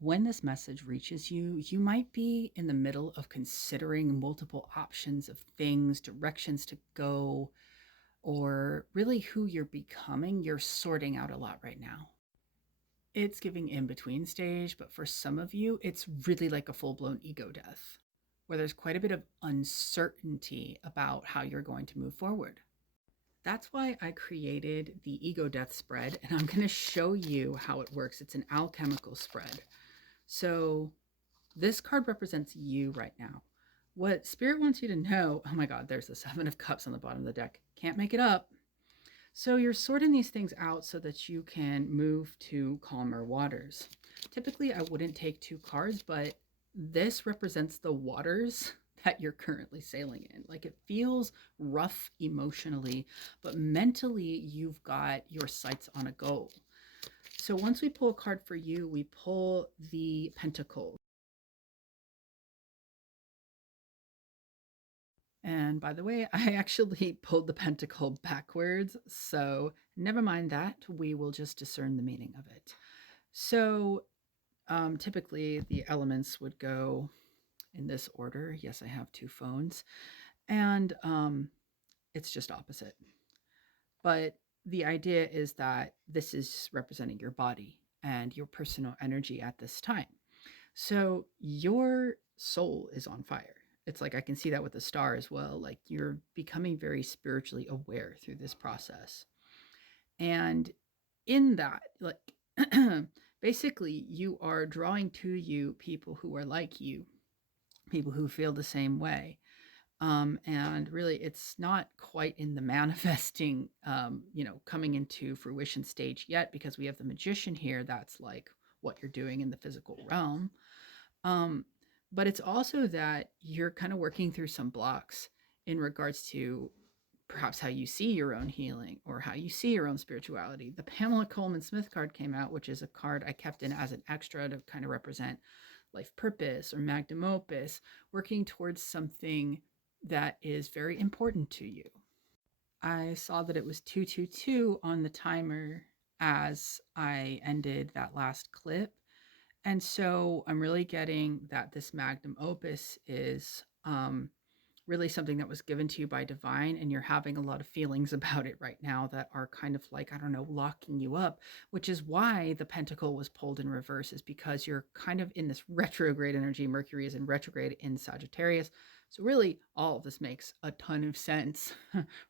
When this message reaches you, you might be in the middle of considering multiple options of things, directions to go, or really who you're becoming. You're sorting out a lot right now. It's giving in between stage, but for some of you, it's really like a full blown ego death, where there's quite a bit of uncertainty about how you're going to move forward. That's why I created the ego death spread, and I'm going to show you how it works. It's an alchemical spread. So this card represents you right now. What Spirit wants you to know, oh my God, there's the Seven of Cups on the bottom of the deck. Can't make it up. So you're sorting these things out so that you can move to calmer waters. Typically, I wouldn't take two cards, but this represents the waters that you're currently sailing in. Like it feels rough emotionally, but mentally, you've got your sights on a goal. So once we pull a card for you, we pull the Pentacles. And by the way, I actually pulled the pentacle backwards, so never mind that. We will just discern the meaning of it. So typically the elements would go in this order. Yes, I have two phones, and it's just opposite. But the idea is that this is representing your body and your personal energy at this time. So your soul is on fire. It's like I can see that with the star as well. Like you're becoming very spiritually aware through this process. And in that, like basically, you are drawing to you people who are like you, people who feel the same way. And really, it's not quite in the manifesting, coming into fruition stage yet because we have the magician here. That's like what you're doing in the physical realm. Um, but it's also that you're kind of working through some blocks in regards to perhaps how you see your own healing or how you see your own spirituality. The Pamela Coleman Smith card came out, which is a card I kept in as an extra to kind of represent life purpose or magnum opus, working towards something that is very important to you. I saw that it was 222 on the timer as I ended that last clip. And so I'm really getting that this magnum opus is really something that was given to you by divine, and you're having a lot of feelings about it right now that are kind of like, I don't know, locking you up, which is why the pentacle was pulled in reverse, is because you're kind of in this retrograde energy. Mercury is in retrograde in Sagittarius. So really all of this makes a ton of sense,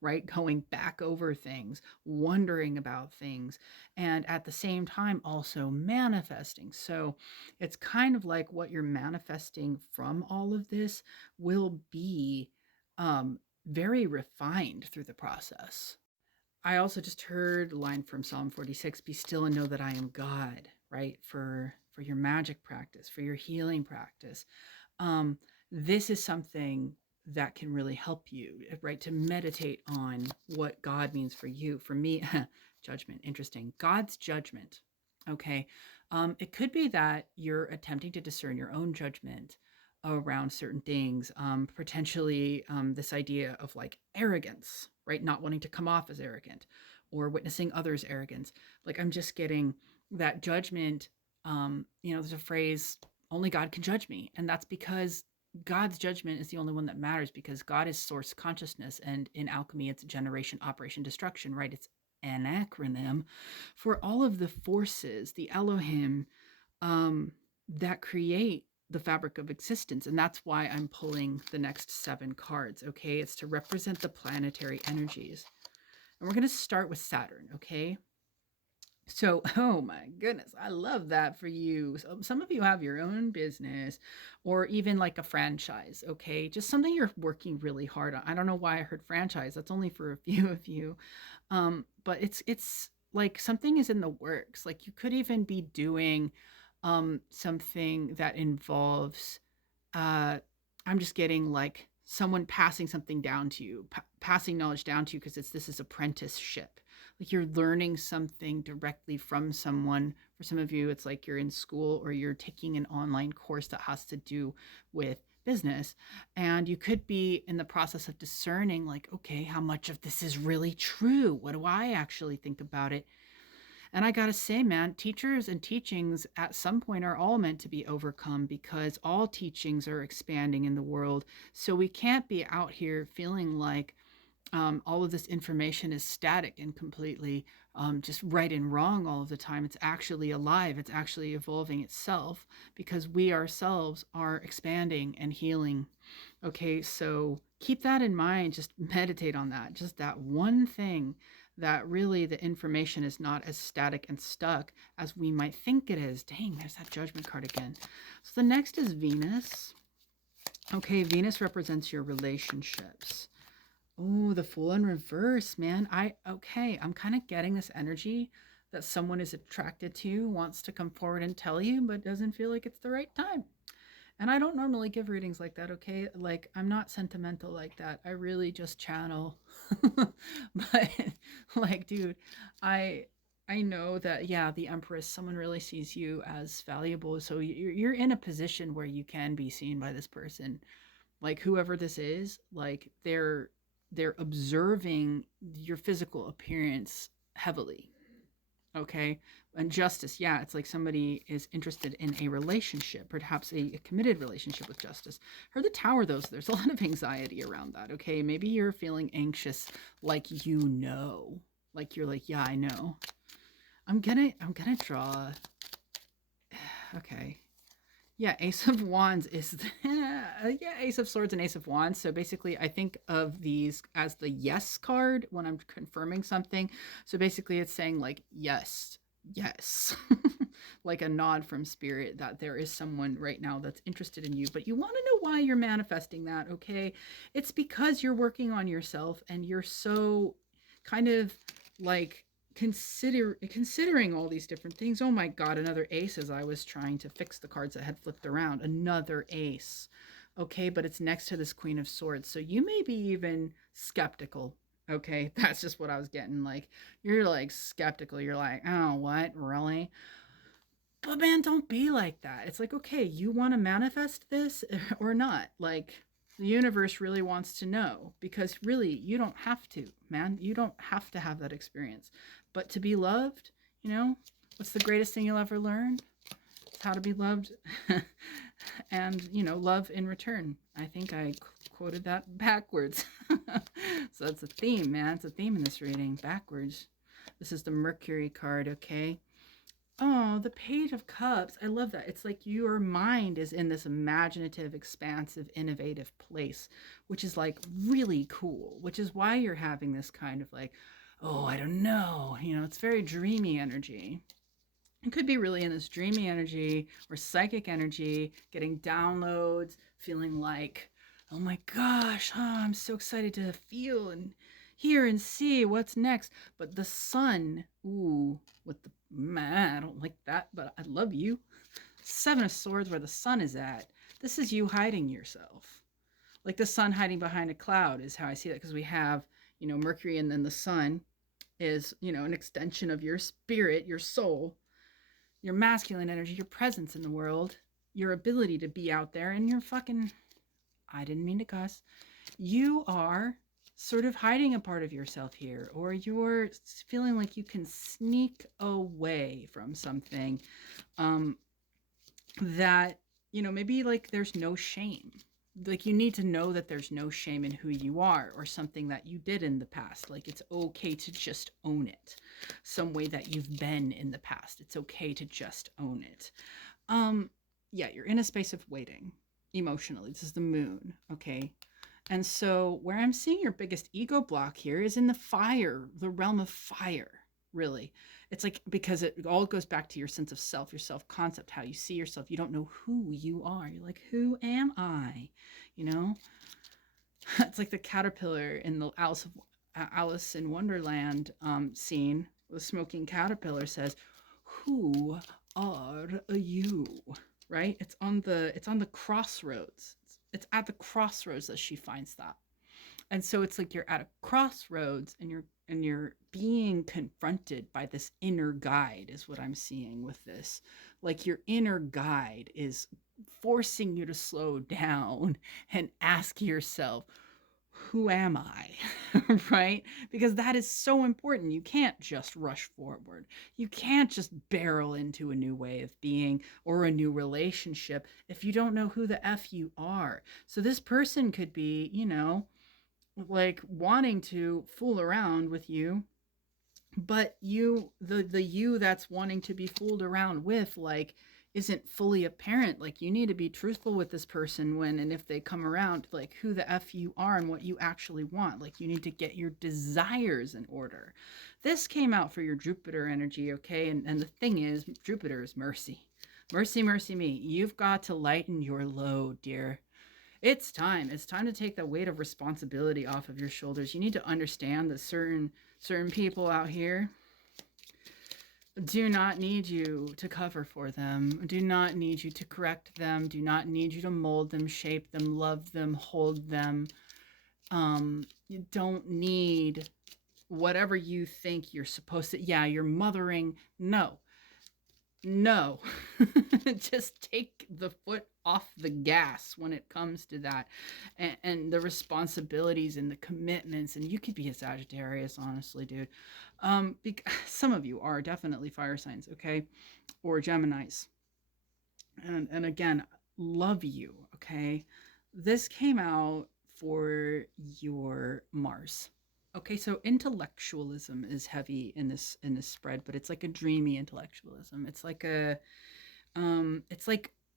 right? Going back over things, wondering about things, and at the same time also manifesting. So it's kind of like what you're manifesting from all of this will be very refined through the process. I also just heard a line from Psalm 46, be still and know that I am God, right? For your magic practice, for your healing practice. Um, this is something that can really help you, right? To meditate on what God means for you. For me, judgment, interesting. God's judgment. Okay. It could be that you're attempting to discern your own judgment around certain things, potentially this idea of like arrogance, right? Not wanting to come off as arrogant or witnessing others' arrogance. Like I'm just getting that judgment. There's a phrase, only God can judge me. And that's because God's judgment is the only one that matters, because God is source consciousness. And in alchemy, it's generation, operation, destruction, right? It's an acronym for all of the forces, the Elohim, that create the fabric of existence. And that's why I'm pulling the next 7 cards. Okay. It's to represent the planetary energies. And we're going to start with Saturn. Okay. So, oh my goodness, I love that for you. Some of you have your own business or even like a franchise, okay? Just something you're working really hard on. I don't know why I heard franchise. That's only for a few of you. But it's like something is in the works. Like you could even be doing something that involves uh I'm just getting like someone passing something down to you, passing knowledge down to you, because this is apprenticeship. Like you're learning something directly from someone. For some of you, it's like you're in school or you're taking an online course that has to do with business. And you could be in the process of discerning, like, okay, how much of this is really true? What do I actually think about it? And I got to say, man, teachers and teachings at some point are all meant to be overcome because all teachings are expanding in the world. So we can't be out here feeling like all of this information is static and completely just right and wrong all of the time. It's actually alive, it's actually evolving itself because we ourselves are expanding and healing. Okay, so keep that in mind. Just meditate on that. Just that one thing, that really the information is not as static and stuck as we might think it is. Dang, there's that judgment card again. So the next is Venus. Okay, Venus represents your relationships. Oh, the Fool in reverse, man. I'm kind of getting this energy that someone is attracted to you, wants to come forward and tell you, but doesn't feel like it's the right time. And I don't normally give readings like that, okay? Like, I'm not sentimental like that. I really just channel. But like, dude, I I know that yeah, the Empress, someone really sees you as valuable. So you're in a position where you can be seen by this person. Like whoever this is, like they're observing your physical appearance heavily. Okay. And justice, yeah, it's like somebody is interested in a relationship, perhaps a committed relationship with justice. Her the tower, though, so there's a lot of anxiety around that. Okay. Maybe you're feeling anxious, like like you're like, yeah, I know. I'm gonna draw. Okay. Yeah, Ace of Wands is yeah, Ace of Swords and Ace of Wands. So basically, I think of these as the yes card when I'm confirming something. So basically, it's saying like yes, yes, like a nod from spirit that there is someone right now that's interested in you. But you want to know why you're manifesting that, okay? It's because you're working on yourself and you're so kind of like considering all these different things. Oh my god, another ace as I was trying to fix the cards that had flipped around. Another ace. Okay, but it's next to this Queen of Swords. So you may be even skeptical. Okay, that's just what I was getting. Like, you're like skeptical. You're like, oh, what? Really? But man, don't be like that. It's like, okay, you want to manifest this or not? Like, the universe really wants to know because really, you don't have to, man. You don't have to have that experience. But to be loved, you know, what's the greatest thing you'll ever learn? It's how to be loved and, love in return. I think I quoted that backwards. So it's a theme, man. It's a theme in this reading, backwards. This is the Mercury card, okay? Oh, the Page of Cups. I love that. It's like your mind is in this imaginative, expansive, innovative place, which is like really cool, which is why you're having this kind of like, oh, I don't know. It's very dreamy energy. It could be really in this dreamy energy or psychic energy, getting downloads, feeling like, oh my gosh, I'm so excited to feel and hear and see what's next. But the sun, ooh, with the man, I don't like that, but I love you. Seven of Swords, where the sun is at. This is you hiding yourself. Like the sun hiding behind a cloud is how I see that because we have, Mercury and then the sun is, an extension of your spirit, your soul, your masculine energy, your presence in the world, your ability to be out there, and your fucking, I didn't mean to cuss, you are sort of hiding a part of yourself here, or you're feeling like you can sneak away from something um, that, maybe like there's no shame. Like you need to know that there's no shame in who you are or something that you did in the past. Like it's okay to just own it. Some way that you've been in the past. It's okay to just own it. Um yeah, you're in a space of waiting emotionally. This is the moon, okay? And so where I'm seeing your biggest ego block here is in the fire, the realm of fire, really. It's like because it all goes back to your sense of self, your self concept, how you see yourself. You don't know who you are. You're like, who am I? You know, it's like the caterpillar in the Alice in Wonderland scene. The smoking caterpillar says, "Who are you?" Right? It's on the crossroads. It's at the crossroads that she finds that. And so it's like you're at a crossroads and you're being confronted by this inner guide is what I'm seeing with this. Like your inner guide is forcing you to slow down and ask yourself, who am I? Right? Because that is so important. You can't just rush forward. You can't just barrel into a new way of being or a new relationship if you don't know who the F you are. So this person could be, like wanting to fool around with you, but the you that's wanting to be fooled around with, like, isn't fully apparent. Like, you need to be truthful with this person when and if they come around, like who the F you are and what you actually want. Like, you need to get your desires in order. This came out for your Jupiter energy, okay? And the thing is, Jupiter is mercy. Mercy, mercy me. You've got to lighten your load, dear. It's time. It's time to take the weight of responsibility off of your shoulders. You need to understand that certain people out here do not need you to cover for them, do not need you to correct them, do not need you to mold them, shape them, love them, hold them. You don't need whatever you think you're supposed to. Yeah, you're mothering. No, no. Just take the foot off the gas when it comes to that, and the responsibilities and the commitments. And you could be a Sagittarius, honestly, dude. Because some of you are definitely fire signs, okay, or Geminis. And again, love you, okay. This came out for your Mars. Okay, so intellectualism is heavy in this spread, but it's like a dreamy intellectualism. It's like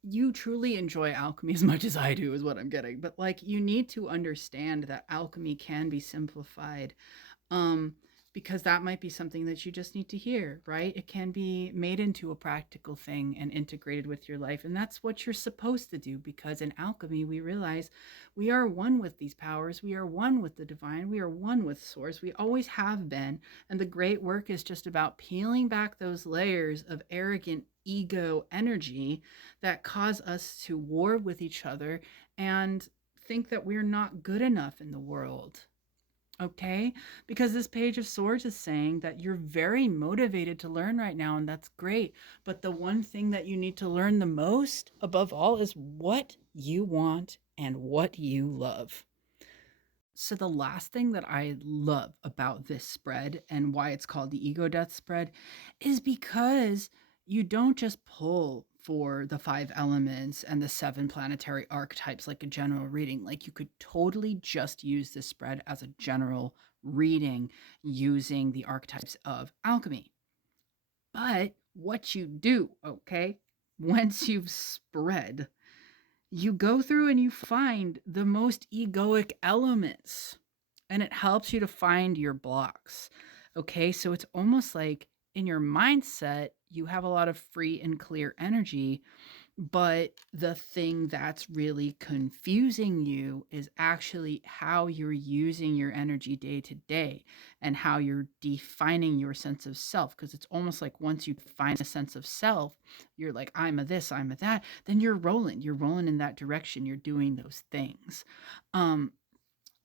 you truly enjoy alchemy as much as I do, is what I'm getting. But like, you need to understand that alchemy can be simplified. Um, because that might be something that you just need to hear, right? It can be made into a practical thing and integrated with your life. And that's what you're supposed to do, because in alchemy, we realize we are one with these powers. We are one with the divine. We are one with source. We always have been. And the great work is just about peeling back those layers of arrogant ego energy that cause us to war with each other and think that we're not good enough in the world. Okay, because this Page of Swords is saying that you're very motivated to learn right now, and that's great. But the one thing that you need to learn the most above all is what you want and what you love. So, the last thing that I love about this spread and why it's called the ego death spread is because you don't just pull for the five elements and the seven planetary archetypes like a general reading. Like, you could totally just use this spread as a general reading using the archetypes of alchemy. But what you do, okay, once you've spread, you go through and you find the most egoic elements, and it helps you to find your blocks. Okay, so it's almost like in your mindset, you have a lot of free and clear energy, but the thing that's really confusing you is actually how you're using your energy day to day and how you're defining your sense of self. Because it's almost like once you find a sense of self, you're like, I'm a this, I'm a that, then you're rolling in that direction, you're doing those things. Um,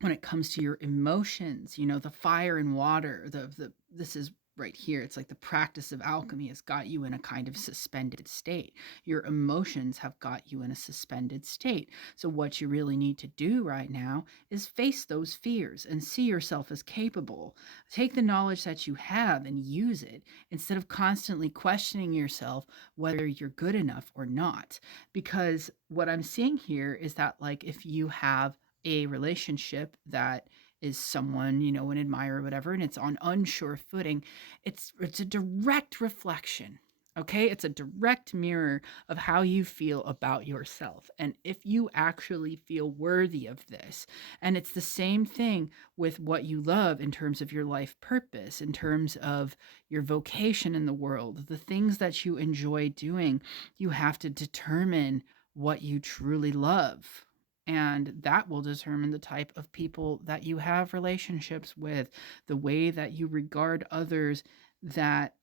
when it comes to your emotions, the fire and water, the this is right here. It's like the practice of alchemy has got you in a kind of suspended state. Your emotions have got you in a suspended state. So what you really need to do right now is face those fears and see yourself as capable. Take the knowledge that you have and use it instead of constantly questioning yourself whether you're good enough or not. Because what I'm seeing here is that, like, if you have a relationship that is someone, an admirer or whatever, and it's on unsure footing, it's a direct reflection. Okay, it's a direct mirror of how you feel about yourself, and if you actually feel worthy of this. And it's the same thing with what you love in terms of your life purpose, in terms of your vocation in the world, the things that you enjoy doing. You have to determine what you truly love, and that will determine the type of people that you have relationships with, the way that you regard others that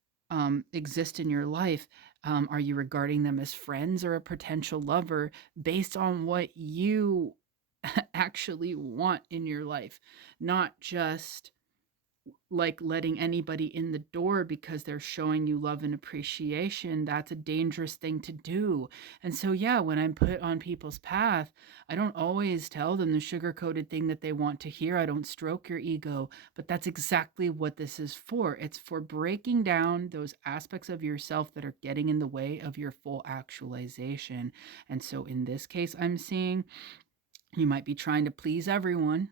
exist in your life. Are you regarding them as friends or a potential lover based on what you actually want in your life, not just like letting anybody in the door because they're showing you love and appreciation, that's a dangerous thing to do. And so, yeah, when I'm put on people's path, I don't always tell them the sugar coated thing that they want to hear. I don't stroke your ego, but that's exactly what this is for. It's for breaking down those aspects of yourself that are getting in the way of your full actualization. And so, in this case, I'm seeing you might be trying to please everyone,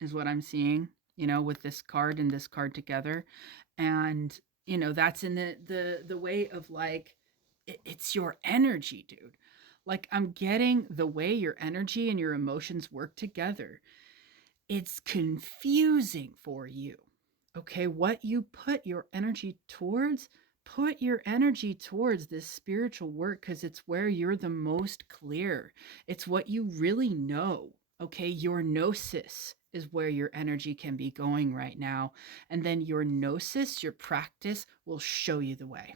is what I'm seeing, with this card and this card together. And, that's in the way of like, it's your energy, dude. Like, I'm getting the way your energy and your emotions work together. It's confusing for you. Okay, what you put your energy towards, put your energy towards this spiritual work because it's where you're the most clear. It's what you really know. Okay, your gnosis is where your energy can be going right now. And then your gnosis, your practice, will show you the way.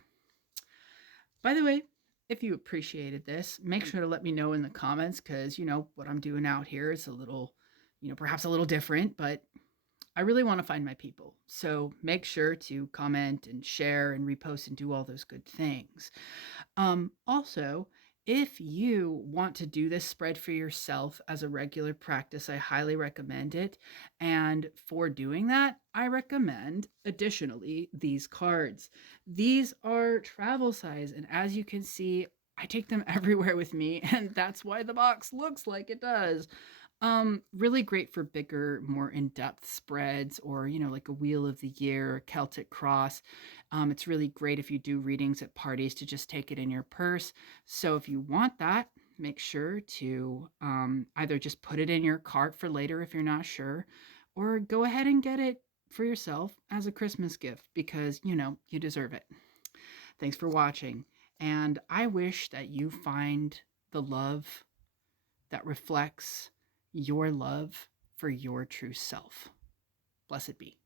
By the way, if you appreciated this, make sure to let me know in the comments because, what I'm doing out here is a little, perhaps a little different, but I really want to find my people. So make sure to comment and share and repost and do all those good things. Also, if you want to do this spread for yourself as a regular practice, I highly recommend it. And for doing that, I recommend additionally these cards. These are travel size, and as you can see, I take them everywhere with me, and that's why the box looks like it does. Really great for bigger, more in-depth spreads or, like a Wheel of the Year, Celtic Cross. It's really great if you do readings at parties to just take it in your purse. So if you want that, make sure to either just put it in your cart for later if you're not sure, or go ahead and get it for yourself as a Christmas gift because, you deserve it. Thanks for watching. And I wish that you find the love that reflects your love for your true self. Blessed be.